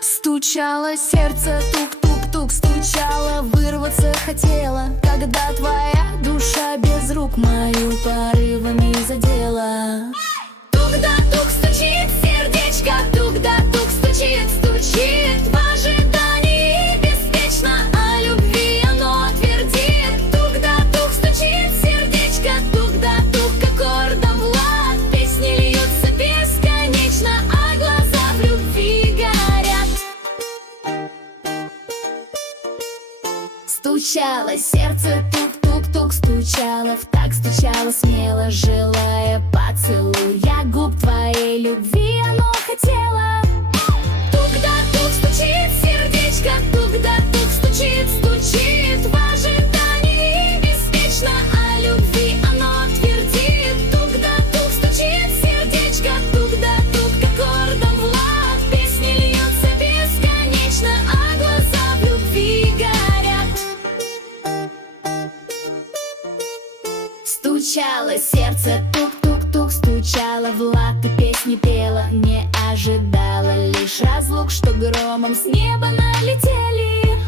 Стучало сердце, тук-тук-тук, стучало, вырваться хотела, когда твоя душа без рук мою порывами задела. Тук да тук стучит сердечко, тук да тук стучит, стучит в ожидании беспечно, о любви оно твердит. Тук да тук стучит сердечко, тук да тук аккордом в лад, песни льются бесконечно, а глаза в любви горят. Стучало сердце, тук-тук-тук, стучало, в такт стучало смело, желая поцелуя губ твоей любви оно хотело. Тук да тук стучит сердечко, тук да тук стучит, стучит в ожидании беспечно, о любви оно твердит. Тук да тук стучит сердечко, тук да тук аккордом в лад, песни льются бесконечно, а глаза в любви горят. Стучало сердце, тук-тук-тук, стучало в лад, и песни пела, не ожидала лишь разлук, что громом с неба налетели.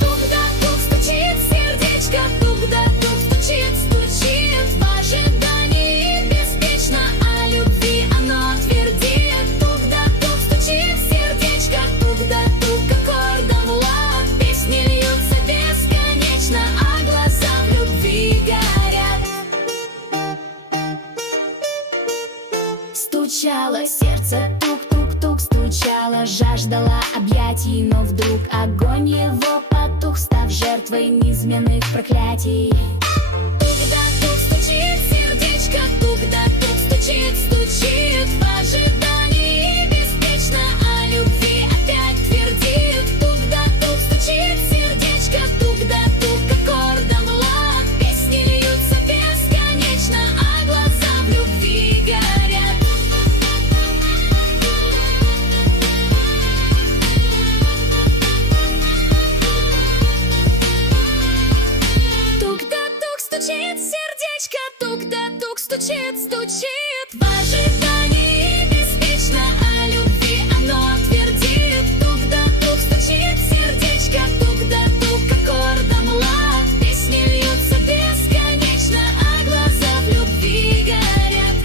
Тук да тук стучит сердечко, тук да тук стучит, стучит в ожидании беспечно, о любви оно твердит. Тук да тук стучит сердечко, тук да тук аккордом в лад, песни льются бесконечно, а глаза в любви горят. Стучало сердце, тук-тук-тук, стучало, жаждала объятий, но вдруг огонь его потух, став жертвой неизменных проклятий. Тук да тук стучит сердечко, тук да тук стучит, стучит в ожидании беспечно, о любви опять твердит. Тук да тук стучит сердечко, тук да тук аккордом в лад, песни льются бесконечно, а глаза в любви горят. Тук да тук стучит сердечко, тук да тук стучит, стучит в ожидании беспечно, о любви оно твердит. Тук да тук стучит сердечко, тук да тук аккордом в лад, песни льются бесконечно, а глаза в любви горят.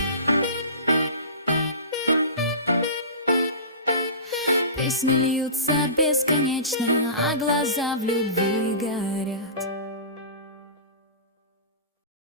Песни льются бесконечно, а глаза в любви